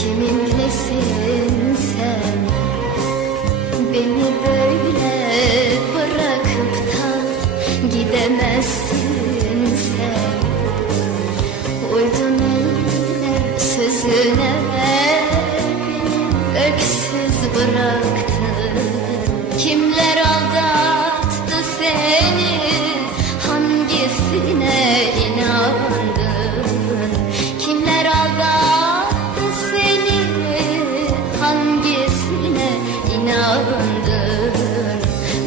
Kiminlesin sen? Beni böyle bırakıp da sen. Uydun eline sözüne bıraktın. Kimler aldattı seni? Hangisine Hangisine inandın?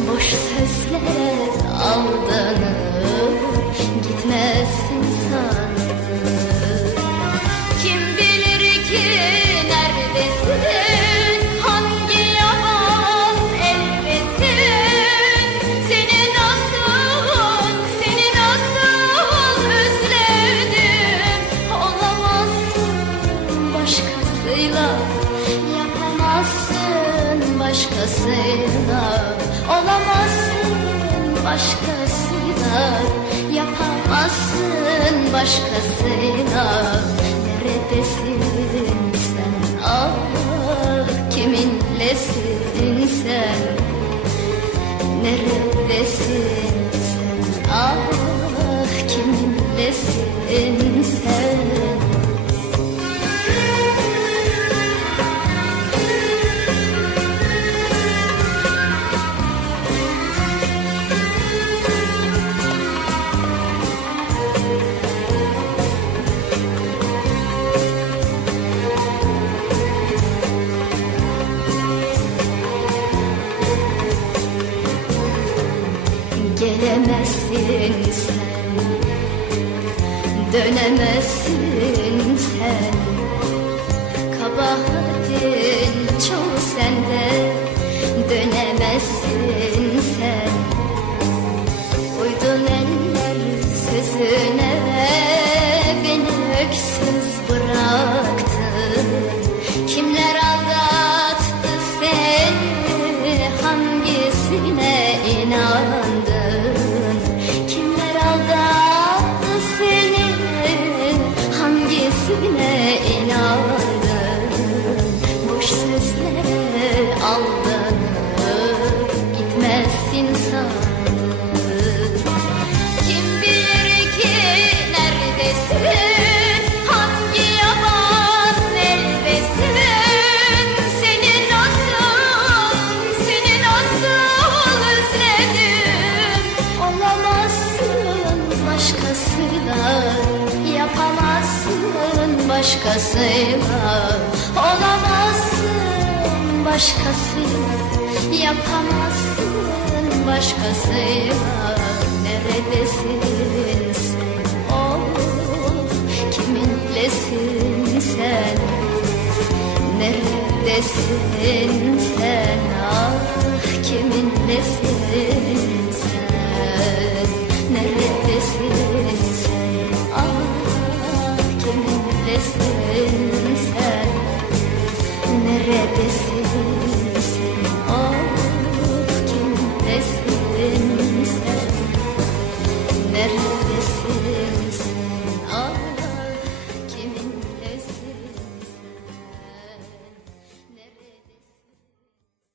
Boş sözlere aldanıp gitmezsin başkasıyla, yapamazsın başkasıyla. Neredesin sen? Ah kiminlesin sen? Neredesin Gelemezsin sen Dönemezsin sen. Kabahatin çok sende. Dönemezsin sen. Uydun eller sözüne Beni öksüz bıraktın Kimler aldattı seni Hangisine inandın Hangisine inandın Boş sözlere aldanıp Gitmezsin sandın başkasıyla. Olamazsın başkasıyla, yapamazsın başkasıyla. Neredesin sen? Oh, kiminlesin sen? Neredesin sen? Ah, kiminlesin Sen? Neredesin